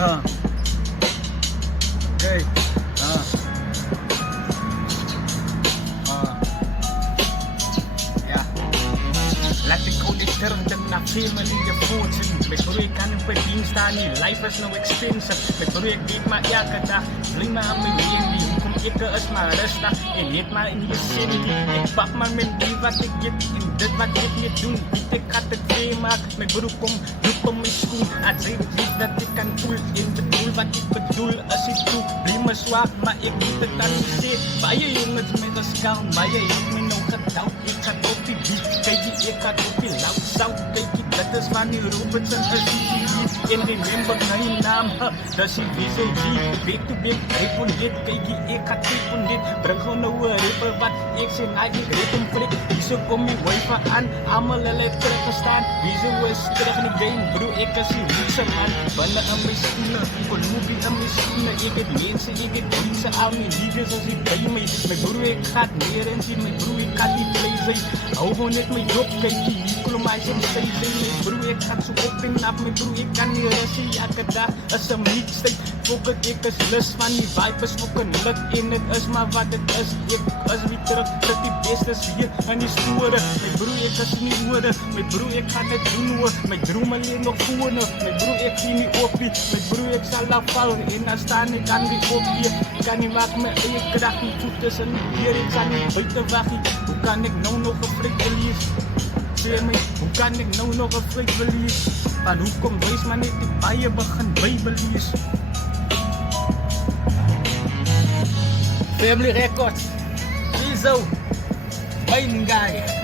Okay. Yeah. Laat ik gewoon niet turnen naar family je fortune. Met broer, ik kan niet per dienst staan, nie. Life is no expensive. Met broer, ik weet maar elke dag. Bly maar aan my weenie. Hoekom ek is maar rustig. En het maar in die vicinity. Ek pak maar met die wat ek het. En dit wat ek nie doen. Weet ek gaat het twee maak. Met broer, kom doet om my schoen. Als hy weet dat ek kan voel. En bedoel wat ek bedoel. As ek toe, bly my swak. Maar ek moet het dan nie sê. Baie jongens met een skaal. Baie het my nou gedouwd. Ek gaat op die beat. Kijk die, ek gaat op die loud sound. Kijk die, dat is van die Robertson. Is die beat. En remember my naam. Dat is die VZG. Back to back, hype on dit. Kijk die, ek gaat hype on dit. Bring gewoon nou een rapper wat ek sê. Nou, ek rap hem flik. Wieso kom die wifi aan? Allemaal hulle het teruggestaan. Wieso is terug in die game? Bro, ek is die reekse man. Bande in my schoenen. Kolombie in my schoenen. Ek het mense, ek het vrienden. Al my niggas as die by my. My bro, ek gaat neer en sê. My bro, ek gaat die play zijn. Hou gewoon net my dop. Kijk die, Nicolai my sê. My bro, ek gaat so op en af. My bro, ek kan nie russie. Elke dag is een mixtape. Fok het, ek is lus van die vibe is fucking lit. En het is maar wat het is. Ek is weer terug. Sit die bestes hier in die store. My bro, ek is nie woorde. My bro, ek gaan het doen hoor. My drome leen nog voor nou. My bro, ek gee nie op nie. My bro, ek sal afval. En dan staan ek aan die op hier. Kan nie maak my eie kracht. Die voet is in die deur. Ek sal nie buiten wacht nie. Hoe kan ek nou nog een frik verlies? Sê my, hoe kan ek nou nog een frik verlies? Van hoekom wees maar net die baie begin bybelies? Family Records. Rizzo. Main guy.